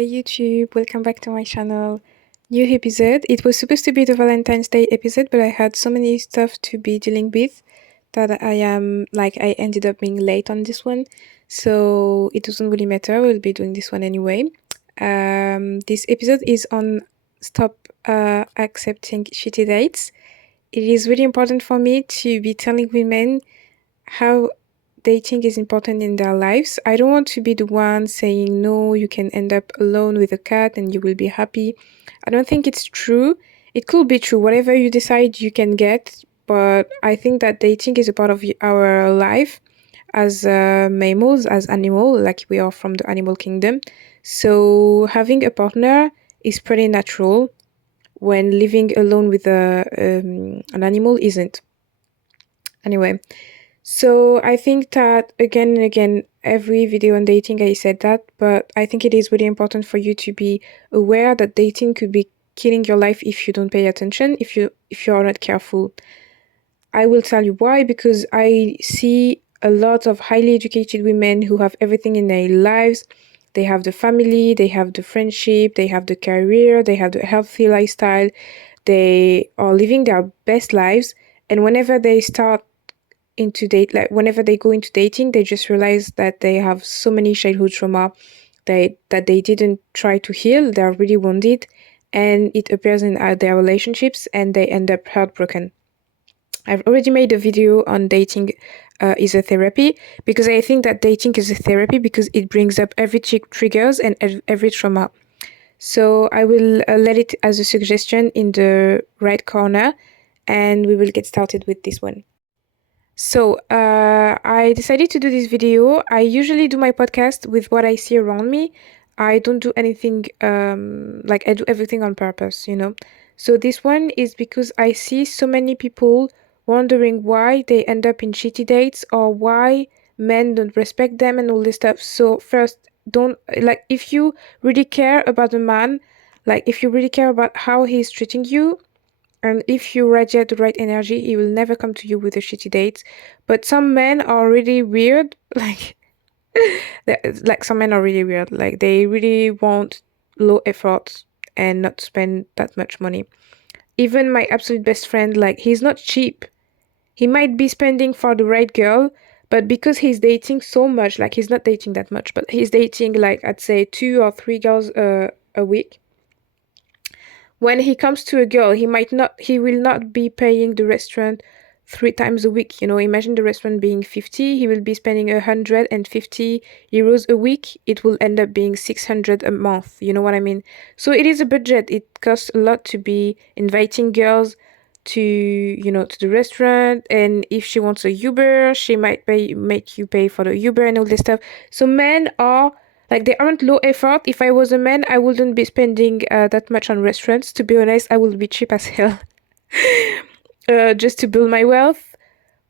Hey YouTube, welcome back to my channel. New episode. It was supposed to be the Valentine's Day episode, but I had so many stuff to be dealing with that I ended up being late on this one. So it doesn't really matter. We'll be doing this one anyway. This episode is on stop accepting shitty dates. It is really important for me to be telling women how dating is important in their lives. I don't want to be the one saying, no, you can end up alone with a cat and you will be happy. I don't think it's true. It could be true. Whatever you decide, you can get. But I think that dating is a part of our life as mammals, as animal, like we are from the animal kingdom. So having a partner is pretty natural when living alone with an animal isn't. Anyway, so I think that again and again, every video on dating, I said that, but I think it is really important for you to be aware that dating could be killing your life if you don't pay attention, if you are not careful. I will tell you why, because I see a lot of highly educated women who have everything in their lives. They have the family, they have the friendship, they have the career, they have the healthy lifestyle. They are living their best lives. And whenever they start into date, like whenever they go into dating, they just realize that they have so many childhood trauma that they didn't try to heal. They're really wounded, and it appears in their relationships, and they end up heartbroken. I've already made a video on dating is a therapy, because I think that dating is a therapy because it brings up every triggers and every trauma. So I will let it as a suggestion in the right corner, and we will get started with this one. So I decided to do this video. I usually do my podcast with what I see around me. I don't do anything like I do everything on purpose, you know. So this one is because I see so many people wondering why they end up in shitty dates or why men don't respect them and all this stuff. So first, don't like if you really care about a man, like if you really care about how he's treating you, and if you radiate the right energy, he will never come to you with a shitty date. But some men are really weird. Like some men are really weird. Like they really want low effort and not spend that much money. Even my absolute best friend, like he's not cheap. He might be spending for the right girl, but because he's dating so much, like he's not dating that much, but he's dating like I'd say 2 or 3 girls a week. When he comes to a girl, he will not be paying the restaurant 3 times a week. You know, imagine the restaurant being 50, he will be spending 150 euros a week. It will end up being 600 a month. You know what I mean? So it is a budget. It costs a lot to be inviting girls to the restaurant, and if she wants a Uber, she might make you pay for the Uber and all this stuff. So men are like, they aren't low effort. If I was a man, I wouldn't be spending that much on restaurants. To be honest, I would be cheap as hell just to build my wealth.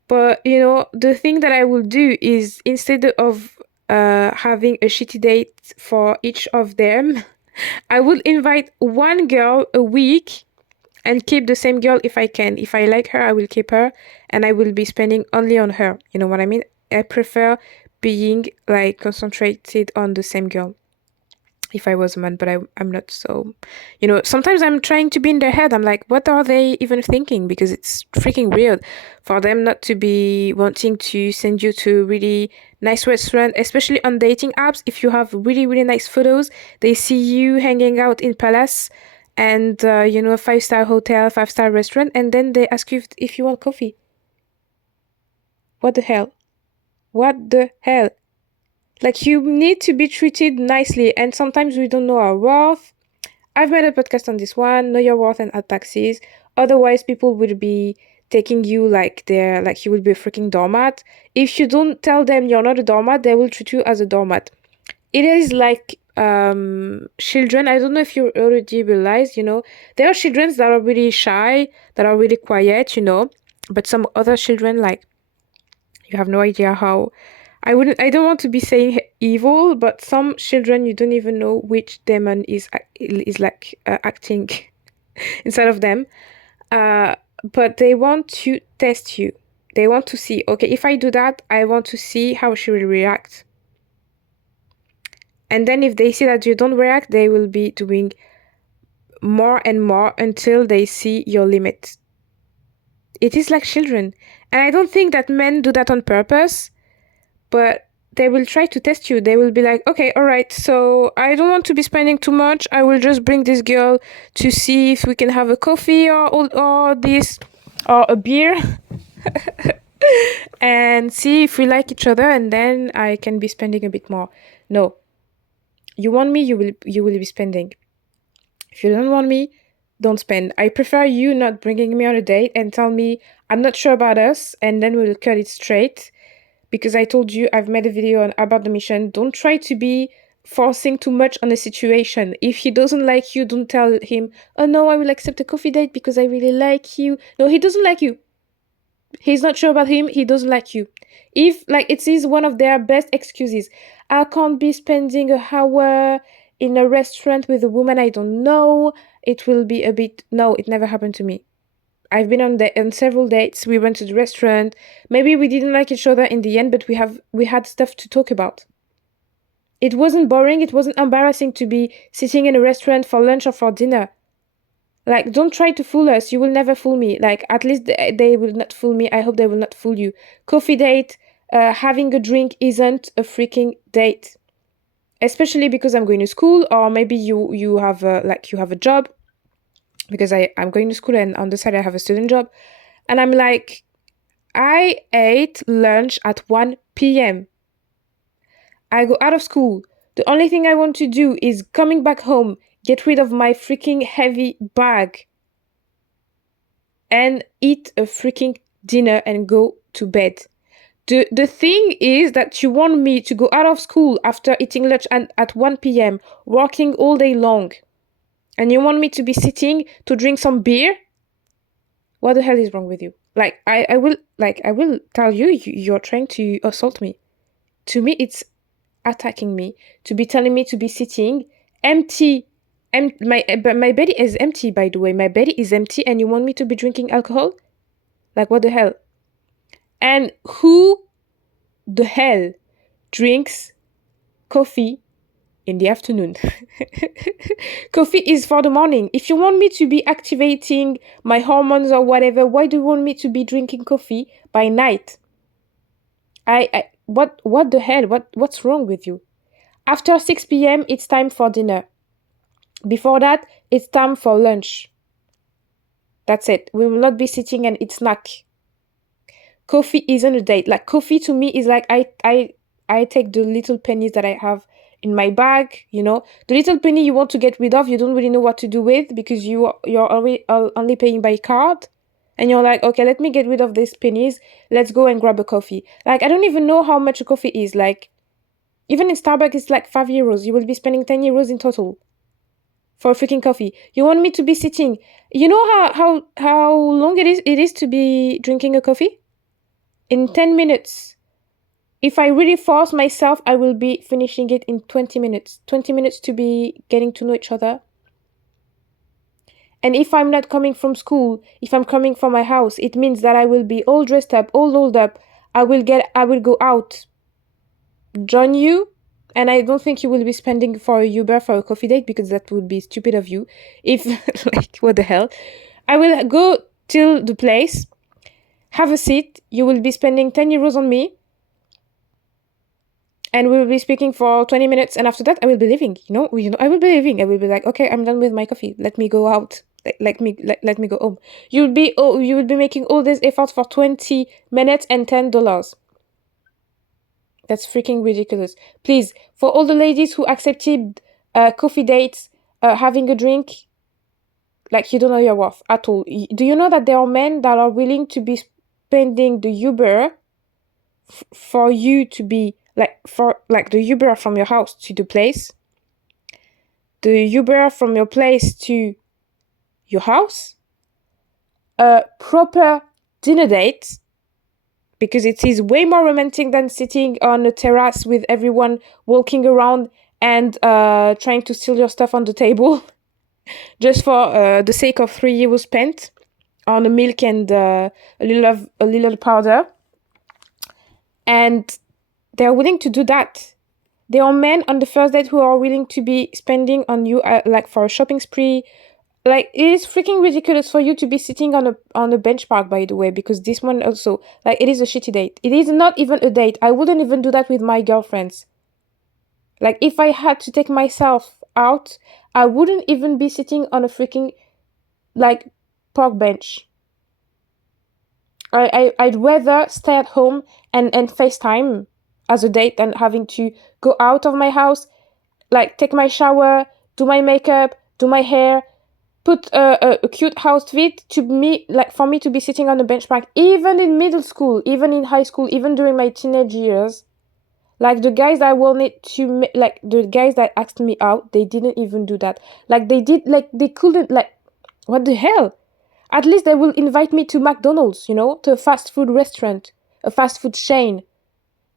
But, you know, the thing that I will do is instead of having a shitty date for each of them, I will invite one girl a week and keep the same girl if I can. If I like her, I will keep her and I will be spending only on her. You know what I mean? I prefer being like concentrated on the same girl if I was a man, but I'm not. So, you know, sometimes I'm trying to be in their head. I'm like, what are they even thinking? Because it's freaking weird for them not to be wanting to send you to really nice restaurant, especially on dating apps. If you have really, really nice photos, they see you hanging out in palace and, a 5-star hotel, 5-star restaurant, and then they ask you if you want coffee. What the hell? What the hell? Like, you need to be treated nicely, and sometimes we don't know our worth. I've made a podcast on this one, know your worth and add taxes. Otherwise, people will be taking you like you will be a freaking doormat. If you don't tell them you're not a doormat, they will treat you as a doormat. It is like children. I don't know if you already realize, there are children that are really shy, that are really quiet, but some other children, like, you have no idea how. I don't want to be saying evil, but some children you don't even know which demon is acting inside of them. But they want to test you. They want to see, okay, if I do that, I want to see how she will react. And then if they see that you don't react, they will be doing more and more until they see your limit. It is like children. And I don't think that men do that on purpose, but they will try to test you. They will be like, okay, all right, so I don't want to be spending too much. I will just bring this girl to see if we can have a coffee or this or a beer and see if we like each other, and then I can be spending a bit more. No. You want me, you will be spending. If you don't want me, don't spend. I prefer you not bringing me on a date and tell me I'm not sure about us, and then we'll cut it straight. Because I told you I've made a video about the mission. Don't try to be forcing too much on a situation. If he doesn't like you, don't tell him, oh no, I will accept a coffee date because I really like you. No, he doesn't like you. He's not sure about him. He doesn't like you. If, like, it is one of their best excuses. I can't be spending an hour in a restaurant with a woman I don't know. It will be a bit... No, it never happened to me. I've been on several dates. We went to the restaurant. Maybe we didn't like each other in the end, but we had stuff to talk about. It wasn't boring. It wasn't embarrassing to be sitting in a restaurant for lunch or for dinner. Like, don't try to fool us. You will never fool me. Like, at least they will not fool me. I hope they will not fool you. Coffee date, having a drink isn't a freaking date. Especially because I'm going to school, or maybe you have a job. Because I'm going to school and on the side I have a student job. And I'm like, I ate lunch at 1 p.m. I go out of school. The only thing I want to do is coming back home, get rid of my freaking heavy bag, and eat a freaking dinner and go to bed. The thing is that you want me to go out of school after eating lunch at 1 p.m., working all day long. And you want me to be sitting to drink some beer? What the hell is wrong with you? Like, I will tell you, you're trying to assault me. To me, it's attacking me to be telling me to be sitting empty. My bed is empty, by the way. My bed is empty, and you want me to be drinking alcohol? Like, what the hell? And who the hell drinks coffee in the afternoon? Coffee is for the morning. If you want me to be activating my hormones or whatever, why do you want me to be drinking coffee by night? What the hell? What's wrong with you? After 6 p.m., it's time for dinner. Before that, it's time for lunch. That's it. We will not be sitting and eat snack. Coffee isn't a date. Like, coffee to me is like I take the little pennies that I have in my bag, you know, the little penny you want to get rid of, you don't really know what to do with because you're only paying by card, and you're like, okay, let me get rid of these pennies, let's go and grab a coffee. Like, I don't even know how much a coffee is. Like, even in Starbucks, it's like 5 euros. You will be spending 10 euros in total for a freaking coffee. You want me to be sitting, you know how long it is to be drinking a coffee? In 10 minutes. If I really force myself, I will be finishing it in 20 minutes. 20 minutes to be getting to know each other. And if I'm not coming from school, if I'm coming from my house, it means that I will be all dressed up, all dolled up. I will go out, join you, and I don't think you will be spending for a Uber for a coffee date, because that would be stupid of you. If, like, what the hell? I will go till the place, have a seat. You will be spending 10 euros on me. And we will be speaking for 20 minutes, and after that, I will be leaving. You know, I will be leaving. I will be like, okay, I'm done with my coffee. Let me go out. Let me go home. You will be making all this effort for 20 minutes and $10. That's freaking ridiculous. Please, for all the ladies who accepted coffee dates, having a drink, like, you don't know your worth at all. Do you know that there are men that are willing to be spending the Uber for you to be the Uber from your house to the place, the Uber from your place to your house, a proper dinner date, because it is way more romantic than sitting on a terrace with everyone walking around and trying to steal your stuff on the table just for the sake of 3 euros spent on a milk and a little powder. And they're willing to do that. There are men on the first date who are willing to be spending on you like for a shopping spree. Like it is freaking ridiculous for you to be sitting on a bench park, by the way, because this one also, like, it is a shitty date. It is not even a date. I wouldn't even do that with my girlfriends. Like if I had to take myself out, I wouldn't even be sitting on a freaking like park bench. I'd rather stay at home and FaceTime as a date than having to go out of my house, like take my shower, do my makeup, do my hair, put a cute outfit to me, like for me to be sitting on a benchmark, even in middle school, even in high school, even during my teenage years. Like the guys that will need to, like the guys that asked me out, they didn't even do that. Like they did, like they couldn't, like, what the hell? At least they will invite me to McDonald's, to a fast food restaurant, a fast food chain.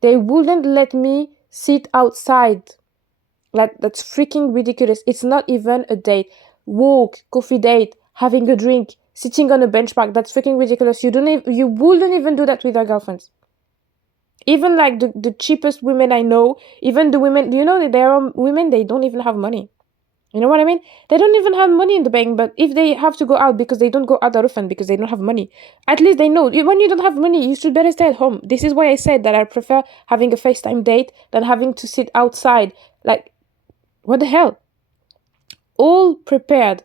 They wouldn't let me sit outside. Like, that's freaking ridiculous. It's not even a date. Walk, coffee date, having a drink, sitting on a benchmark. That's freaking ridiculous. You wouldn't even do that with your girlfriends. Even like the cheapest women I know, even the women, that there are women, they don't even have money. You know what I mean? They don't even have money in the bank, but if they have to go out because they don't go out that often because they don't have money, at least they know when you don't have money, you should better stay at home. This is why I said that I prefer having a FaceTime date than having to sit outside. Like, what the hell? All prepared.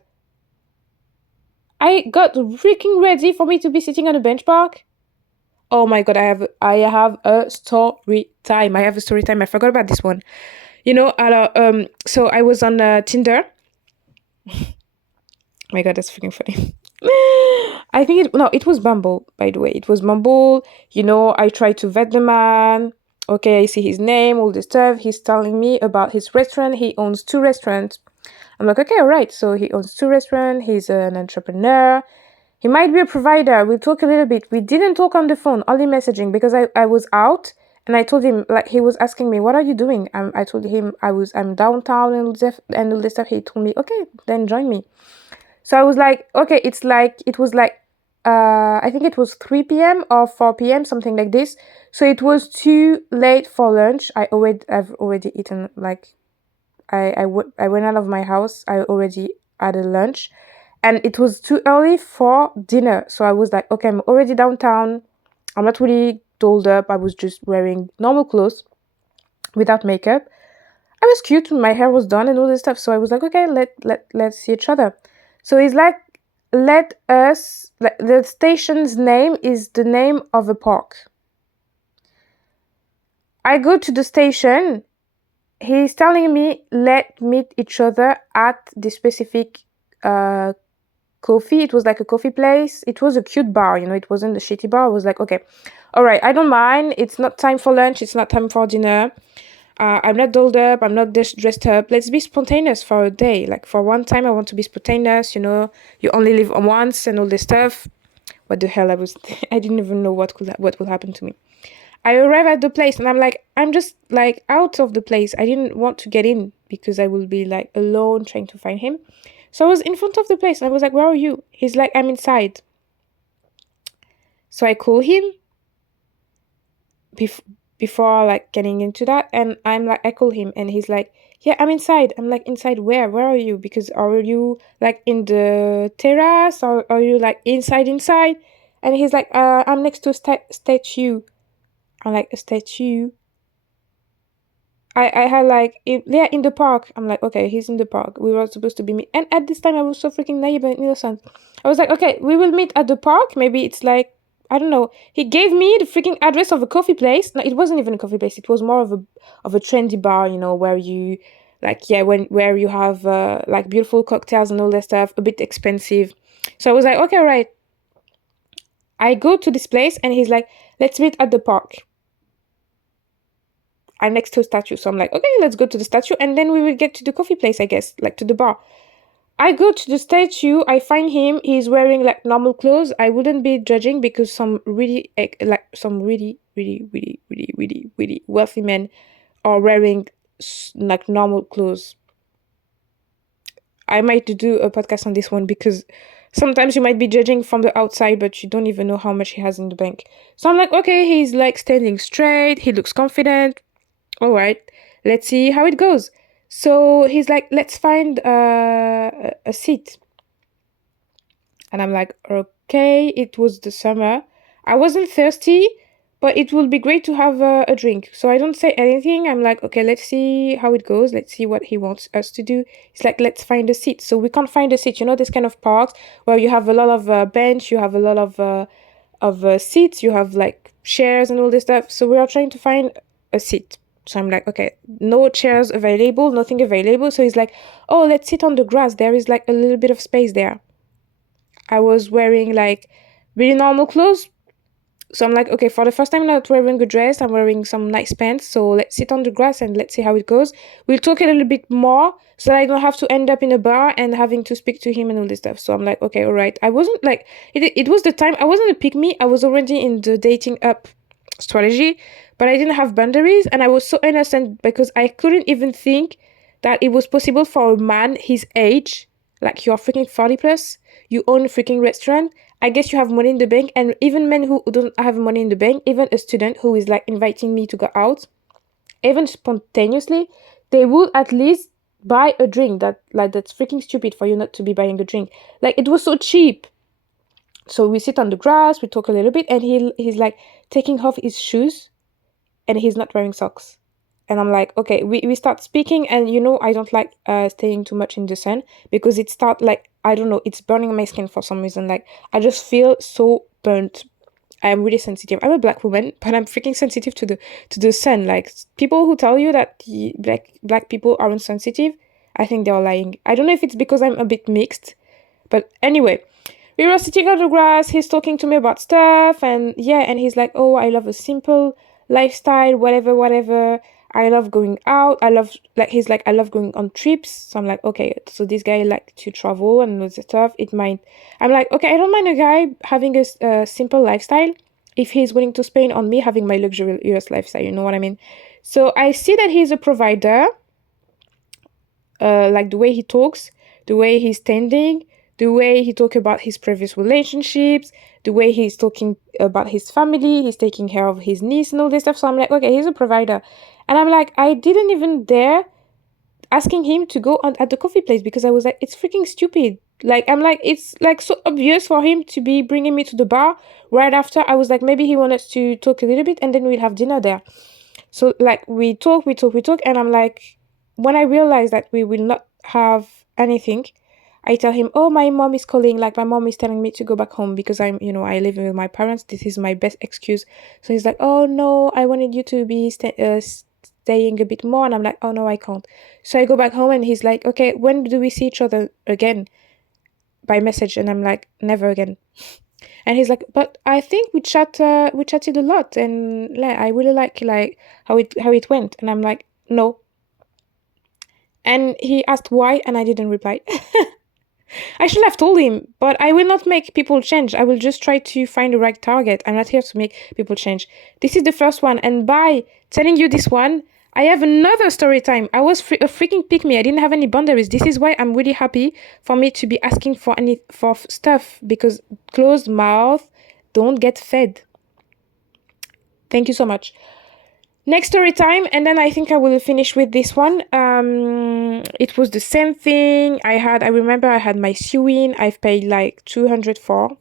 I got freaking ready for me to be sitting on a bench park. Oh my god, I have a story time. I forgot about this one. So I was on Tinder. My god, that's freaking funny. I think it was Bumble, by the way. It was Bumble. I tried to vet the man. Okay, I see his name, all this stuff. He's telling me about his restaurant. He owns 2 restaurants. I'm like, okay, all right. So he owns 2 restaurants. He's an entrepreneur. He might be a provider. We'll talk a little bit. We didn't talk on the phone, only messaging, because I was out and I told him, like, he was asking me, what are you doing? I told him I'm downtown and all this stuff. He told me, okay, then join me. So I was like, okay, it was like, I think it was 3 p.m. or 4 p.m., something like this. So it was too late for lunch. I've already eaten, like, I went out of my house. I already had a lunch. And it was too early for dinner. So I was like, okay, I'm already downtown. I'm not really dolled up. I was just wearing normal clothes without makeup. I was cute. My hair was done and all this stuff. So I was like, okay, let's see each other. So he's like, the station's name is the name of a park. I go to the station. He's telling me, let's meet each other at the specific coffee. It was like a coffee place. It was a cute bar, it wasn't a shitty bar. I was like, okay, all right, I don't mind. It's not time for lunch. It's not time for dinner. I'm not dolled up. I'm not dressed up. Let's be spontaneous for a day. Like, for one time, I want to be spontaneous. You only live once and all this stuff. What the hell? I didn't even know what will happen to me. I arrive at the place and I'm just like out of the place. I didn't want to get in because I will be like alone trying to find him. So I was in front of the place and I was like, where are you? He's like, I'm inside. So I call him before like getting into that, and I call him and he's like, yeah, I'm inside. I'm like, inside where? Where are you? Because are you like in the terrace or are you like inside? And he's like, I'm next to a statue. I'm like, a statue? I had like, they're in the park. I'm like, okay, he's in the park. We were supposed to be meet. And at this time, I was so freaking naive and innocent. I was like, okay, we will meet at the park. Maybe it's like, I don't know. He gave me the freaking address of a coffee place. No, it wasn't even a coffee place. It was more of a trendy bar, where you, like, yeah, where you have like beautiful cocktails and all that stuff, a bit expensive. So I was like, okay, right. I go to this place and he's like, let's meet at the park. I'm next to a statue. So I'm like, okay, let's go to the statue and then we will get to the coffee place, I guess, like to the bar. I go to the statue, I find him, he's wearing like normal clothes. I wouldn't be judging because some really, really, really, really, really, really wealthy men are wearing like normal clothes. I might do a podcast on this one because sometimes you might be judging from the outside, but you don't even know how much he has in the bank. So I'm like, okay, he's like standing straight, he looks confident. All right, Let's see how it goes. So he's like, let's find a seat. And I'm like, okay, it was the summer. I wasn't thirsty, but it will be great to have a drink. So I don't say anything. I'm like, okay, let's see how it goes. Let's see what he wants us to do. It's like, let's find a seat. So we can't find a seat. You know, this kind of parks where you have a lot of bench, you have a lot of seats, you have like chairs and all this stuff. So we are trying to find a seat. So I'm like, okay, no chairs available, nothing available. So he's like, oh, let's sit on the grass. There is like a little bit of space there. I was wearing like really normal clothes. So I'm like, okay, for the first time, I'm not wearing a dress. I'm wearing some nice pants. So let's sit on the grass and let's see how it goes. We'll talk a little bit more so that I don't have to end up in a bar and having to speak to him and all this stuff. So I'm like, okay, all right. I wasn't like, it was the time, I wasn't a pick me. I was already in the dating up strategy, but I didn't have boundaries. And I was so innocent because I couldn't even think that it was possible for a man his age, like you're freaking 40 plus, you own a freaking restaurant. I guess you have money in the bank, and even men who don't have money in the bank, even a student who is like inviting me to go out, even spontaneously, they would at least buy a drink. That's freaking stupid for you not to be buying a drink. Like it was so cheap. So we sit on the grass, we talk a little bit, and he's like taking off his shoes, and he's not wearing socks. And I'm like, okay, we start speaking, and you know, I don't like staying too much in the sun because it start like, I don't know, it's burning my skin for some reason. Like I just feel so burnt. I'm really sensitive. I'm a black woman, but I'm freaking sensitive to the sun. Like people who tell you that the black people aren't sensitive, I think they're lying. I don't know if it's because I'm a bit mixed, but anyway, we were sitting on the grass. He's talking to me about stuff, and yeah, and he's like, oh, I love a simple lifestyle, whatever, whatever. I love going out. I love, like, he's like, I love going on trips. So I'm like, okay, so this guy like to travel and all the stuff. It might, I'm like, okay, I don't mind a guy having a simple lifestyle if he's willing to spend on me having my luxurious lifestyle. You know what I mean? So I see that he's a provider. Like the way he talks, the way he's standing, the way he talk about his previous relationships, the way he's talking about his family, he's taking care of his niece and all this stuff. So I'm like, okay, he's a provider. And I'm like, I didn't even dare asking him to go on at the coffee place because I was like, it's freaking stupid. Like, I'm like, it's like so obvious for him to be bringing me to the bar right after. I was like, maybe he wanted to talk a little bit and then we'll have dinner there. So like we talk, and I'm like, when I realize that we will not have anything, I tell him, oh, my mom is calling, like my mom is telling me to go back home because I'm, you know, I live with my parents. This is my best excuse. So he's like, oh no, I wanted you to be staying a bit more. And I'm like, oh no, I can't. So I go back home and he's like, okay, when do we see each other again? By message. And I'm like, never again. And he's like, but I think we chatted a lot, and I really like how it went. And I'm like, no. And he asked why, and I didn't reply. I should have told him, but I will not make people change. I will just try to find the right target. I'm not here to make people change. This is the first one, and by telling you this one, I have another story time. I was a freaking pick me. I didn't have any boundaries. This is why I'm really happy for me to be asking for stuff, because closed mouth don't get fed. Thank you so much. Next story time, and then I think I will finish with this one. It was the same thing. I remember I had my sewing. I've paid like 200 for,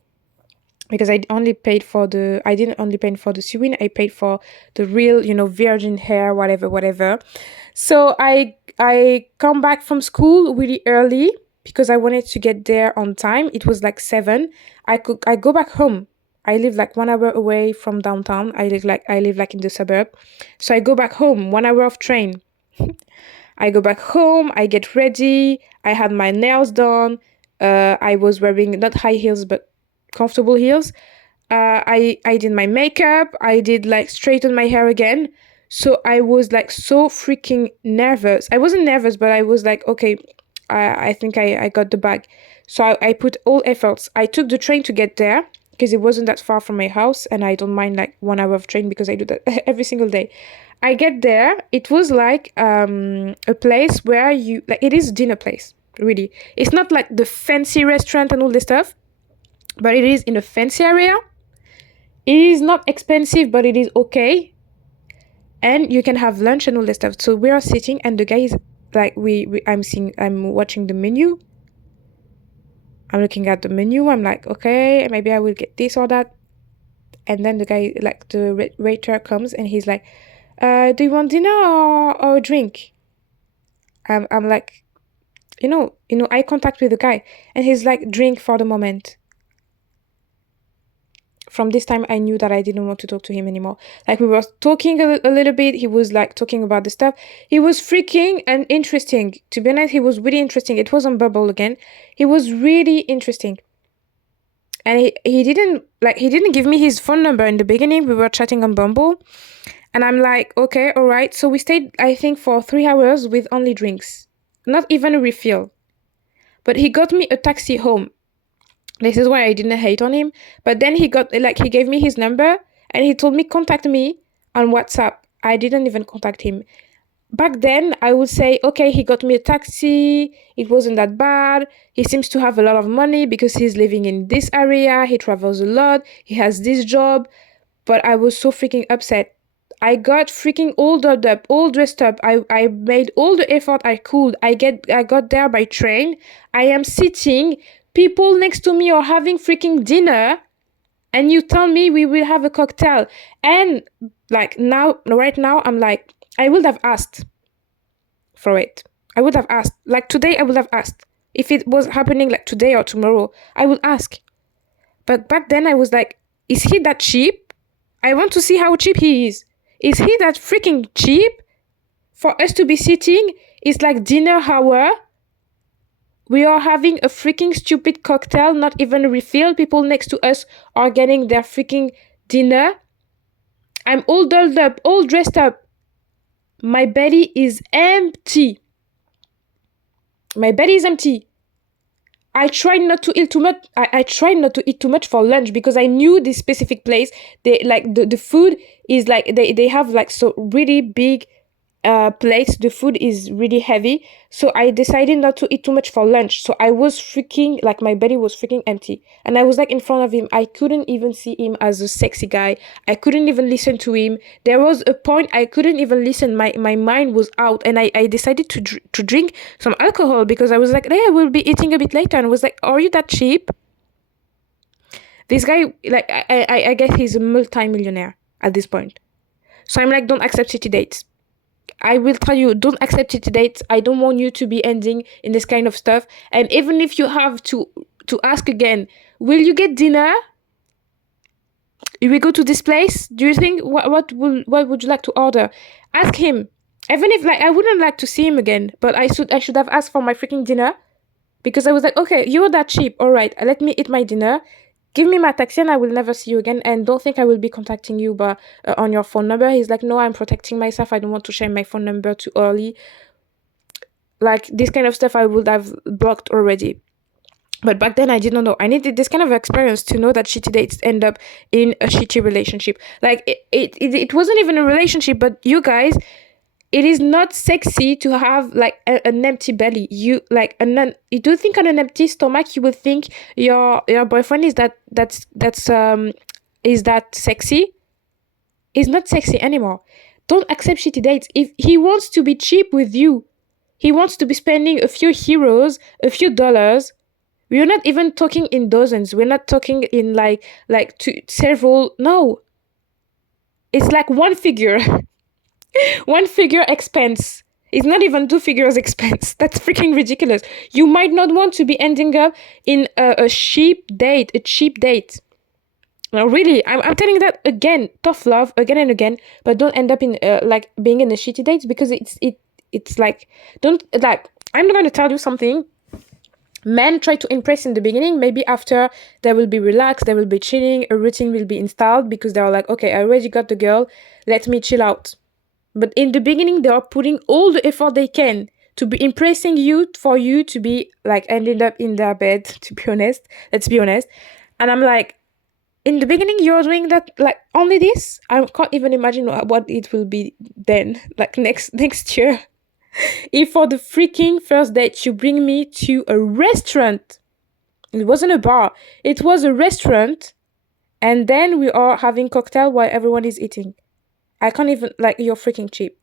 because I didn't only pay for the sewing. I paid for the real, virgin hair, whatever. So I come back from school really early because I wanted to get there on time. It was like 7. I go back home. I live like 1 hour away from downtown. I live like in the suburb. So I go back home, 1 hour of train. I go back home, I get ready. I had my nails done. I was wearing not high heels, but comfortable heels. I did my makeup. I did like straighten my hair again. So I was like so freaking nervous. I wasn't nervous, but I was like, okay, I think I got the bag. So I put all efforts. I took the train to get there because it wasn't that far from my house, and I don't mind like 1 hour of train because I do that every single day. I get there. It was like a place where it is a dinner place, really. It's not like the fancy restaurant and all this stuff, but it is in a fancy area. It is not expensive, but it is okay. and you can have lunch and all that stuff. So we are sitting, and the guy is like, I'm watching the menu. I'm looking at the menu. I'm like, okay, maybe I will get this or that. And then the guy, like the waiter comes, and he's like, do you want dinner or a drink? I'm like, eye contact with the guy, and he's like, drink for the moment. From this time, I knew that I didn't want to talk to him anymore. Like, we were talking a little bit. He was like talking about the stuff. He was freaking and interesting. To be honest, he was really interesting. It was on Bubble again. He was really interesting. And he didn't give me his phone number in the beginning. We were chatting on Bumble. And I'm like, okay, all right. So we stayed, I think, for 3 hours with only drinks. Not even a refill. But he got me a taxi home. This is why I didn't hate on him. But then he gave me his number, and he told me, contact me on WhatsApp. I didn't even contact him. Back then, I would say, okay, he got me a taxi. It wasn't that bad. He seems to have a lot of money because he's living in this area. He travels a lot. He has this job. But I was so freaking upset. I got freaking all dolled up, all dressed up. I made all the effort I could. I got there by train. I am sitting. People next to me are having freaking dinner. And you tell me we will have a cocktail. And right now, I'm like, I would have asked for it. I would have asked. Like today, I would have asked. If it was happening like today or tomorrow, I would ask. But back then, I was like, is he that cheap? I want to see how cheap he is. Is he that freaking cheap? For us to be sitting, it's like dinner hour. We are having a freaking stupid cocktail, not even a refill. People next to us are getting their freaking dinner. I'm all dolled up, all dressed up. My belly is empty. My belly is empty. I tried not to eat too much. I tried not to eat too much for lunch because I knew this specific place. They like the food is like they have like so really big plates. The food is really heavy, so I decided not to eat too much for lunch. So I was freaking like my belly was freaking empty, and I was like in front of him. I couldn't even see him as a sexy guy. I couldn't even listen to him. There was a point I couldn't even listen. My mind was out, and I decided to drink some alcohol because I was like, hey, I will be eating a bit later, and I was like, are you that cheap? This guy, like, I guess he's a multi-millionaire at this point. So I'm like, don't accept city dates. I will tell you, don't accept it to date. I don't want you to be ending in this kind of stuff. And even if you have to ask again, will you get dinner? Will we go to this place? Do you think what would you like to order? Ask him. Even if like I wouldn't like to see him again, but I should have asked for my freaking dinner because I was like, okay, you're that cheap. All right, let me eat my dinner. Give me my taxi and I will never see you again. And don't think I will be contacting you but on your phone number. He's like, no, I'm protecting myself. I don't want to share my phone number too early. Like this kind of stuff I would have blocked already. But back then I didn't know. I needed this kind of experience to know that shitty dates end up in a shitty relationship. Like it wasn't even a relationship, but you guys, it is not sexy to have like an empty belly. You do think on an empty stomach you will think your boyfriend is that sexy? He's not sexy anymore. Don't accept shitty dates. If he wants to be cheap with you, he wants to be spending a few euros, a few dollars. We're not even talking in dozens. We're not talking in like several. No. It's like one figure. One figure expense. It's not even 2 figures expense. That's freaking ridiculous. You might not want to be ending up in a cheap date. No, really, I'm telling you that again. Tough love again and again, but don't end up in like being in a shitty date because it's like don't like. I'm going to tell you something. Men try to impress in the beginning. Maybe after they will be relaxed, they will be chilling. A routine will be installed because they are like, okay, I already got the girl. Let me chill out. But in the beginning, they are putting all the effort they can to be impressing you for you to be like ending up in their bed, to be honest. Let's be honest. And I'm like, in the beginning, you're doing that like only this? I can't even imagine what it will be then, like next year. If for the freaking first date you bring me to a restaurant, it wasn't a bar, it was a restaurant, and then we are having cocktail while everyone is eating. I can't even, like, you're freaking cheap.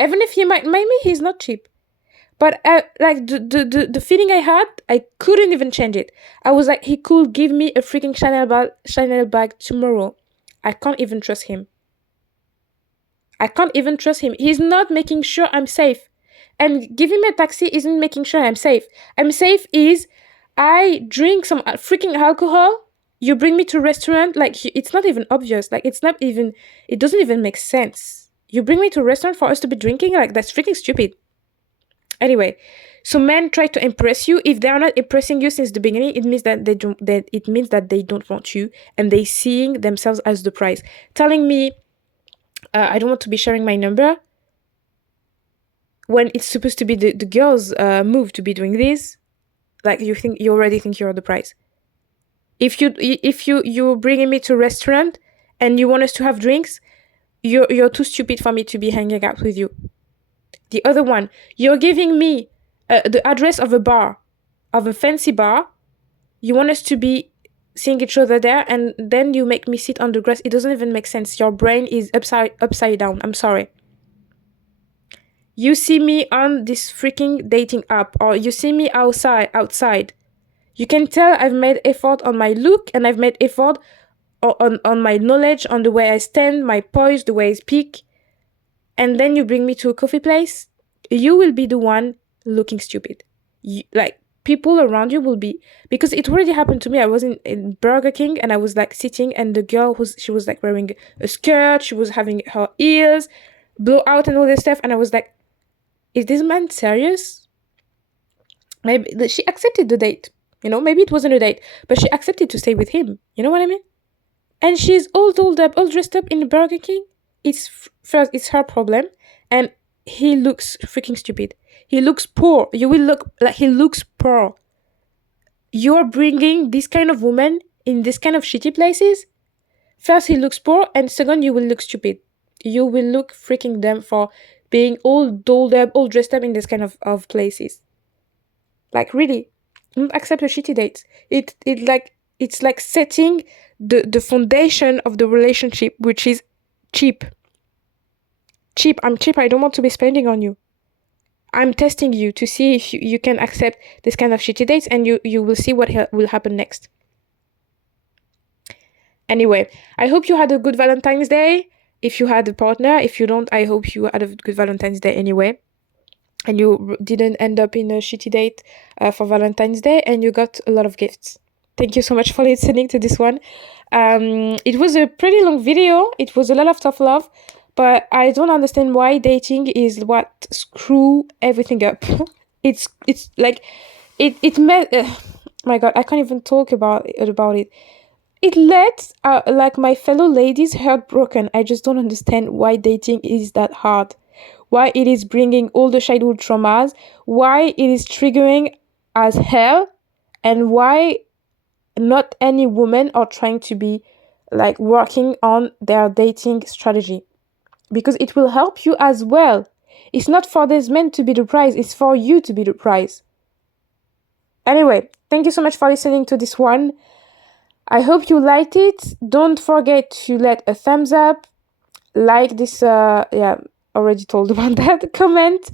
Even if he might, maybe he's not cheap. But like the feeling I had, I couldn't even change it. I was like, he could give me a freaking Chanel bag tomorrow. I can't even trust him. I can't even trust him. He's not making sure I'm safe. And giving me a taxi isn't making sure I'm safe. I'm safe is I drink some freaking alcohol. You bring me to a restaurant, like it's not even obvious. Like it's not even, it doesn't even make sense. You bring me to a restaurant for us to be drinking, like that's freaking stupid. Anyway, so men try to impress you. If they are not impressing you since the beginning, it means that they don't. That it means that they don't want you, and they seeing themselves as the prize. Telling me, I don't want to be sharing my number when it's supposed to be the girl's move to be doing this. Like you already think you're the prize. If you're bringing me to a restaurant and you want us to have drinks, you're too stupid for me to be hanging out with you. The other one, you're giving me the address of a bar, of a fancy bar. You want us to be seeing each other there, and then you make me sit on the grass. It doesn't even make sense. Your brain is upside down. I'm sorry. You see me on this freaking dating app, or you see me outside. You can tell I've made effort on my look, and I've made effort on my knowledge, on the way I stand, my poise, the way I speak. And then you bring me to a coffee place, you will be the one looking stupid. Like, people around you will be, because it already happened to me. I was in Burger King, and I was like sitting, and the girl she was like wearing a skirt, she was having her ears blow out and all this stuff, and I was like, is this man serious? Maybe she accepted the date, maybe it wasn't a date, but she accepted to stay with him, you know what I mean? And she's all dolled up, all dressed up in the Burger King. First, it's her problem, and he looks freaking stupid. He looks poor. You will look like he looks poor. You're bringing this kind of woman in this kind of shitty places. First, he looks poor, and second, you will look stupid. You will look freaking dumb for being all dolled up, all dressed up in this kind of places. Like, really, don't accept a shitty date. It's like setting the foundation of the relationship, which is cheap. I'm cheap. I don't want to be spending on you. I'm testing you to see if you can accept this kind of shitty dates, and you will see what will happen next. Anyway, I hope you had a good Valentine's Day. If you had a partner, if you don't, I hope you had a good Valentine's Day anyway. And you didn't end up in a shitty date for Valentine's Day, and you got a lot of gifts. Thank you so much for listening to this one. It was a pretty long video. It was a lot of tough love, but I don't understand why dating is what screw everything up. it's like it met. My God, I can't even talk about it. It lets like my fellow ladies heartbroken. I just don't understand why dating is that hard. Why it is bringing all the childhood traumas. Why it is triggering as hell, and why not any women are trying to be like working on their dating strategy, because it will help you as well. It's not for these men to be the prize, it's for you to be the prize. Anyway, thank you so much for listening to this one. I hope you liked it. Don't forget to let a thumbs up, like this, already told about that, comment,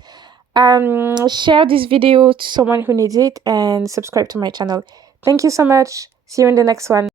share this video to someone who needs it, and subscribe to my channel. Thank you so much. See you in the next one.